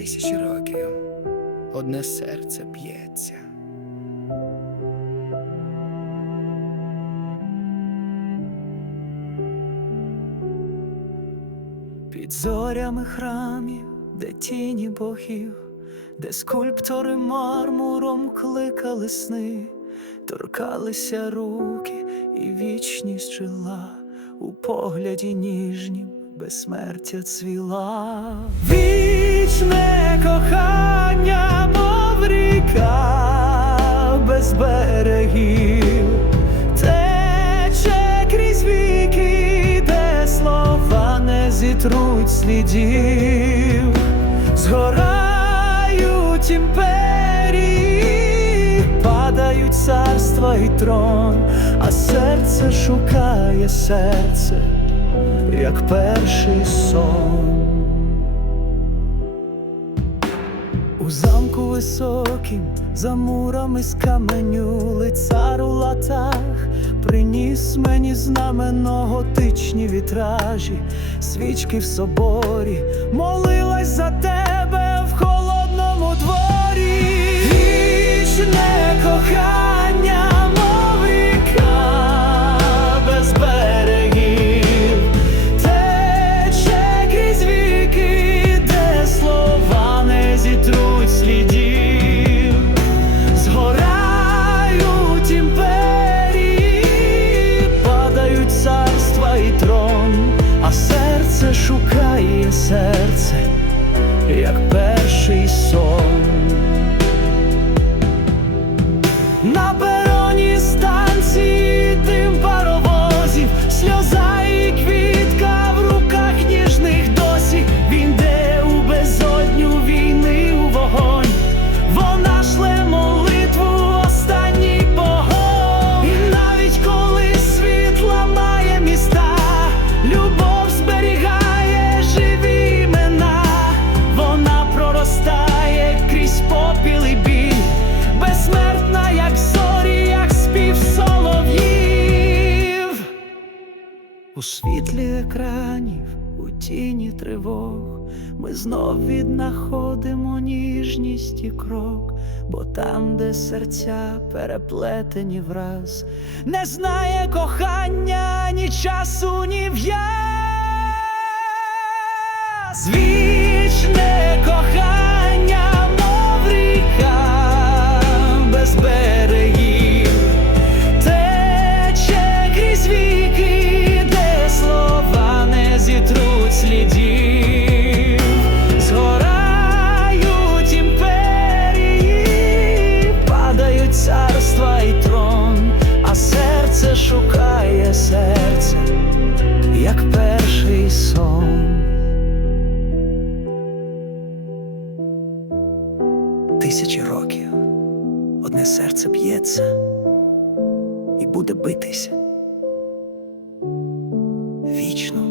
Тисячі років одне серце б'ється. Під зорями храмів, де тіні богів, де скульптори мармуром кликали сни, торкалися руки, і вічність жила у погляді ніжнім, безсмертя цвіла. Не зітруть слідів, згорають імперії, падають царства і трон, а серце шукає серце, як перший сон. У замку високім, за мурами з каменю, лицар у латах, приніс мені знамено готичні вітражі, свічки в соборі, молилась за тебе в холодному дворі. Вічне кохання, У світлі екранів, у тіні тривог, ми знов віднаходимо ніжність і крок, бо там, де серця переплетені враз, не знає кохання ні часу, ні в'яз. Вічне тисячі років одне серце б'ється і буде битися вічно.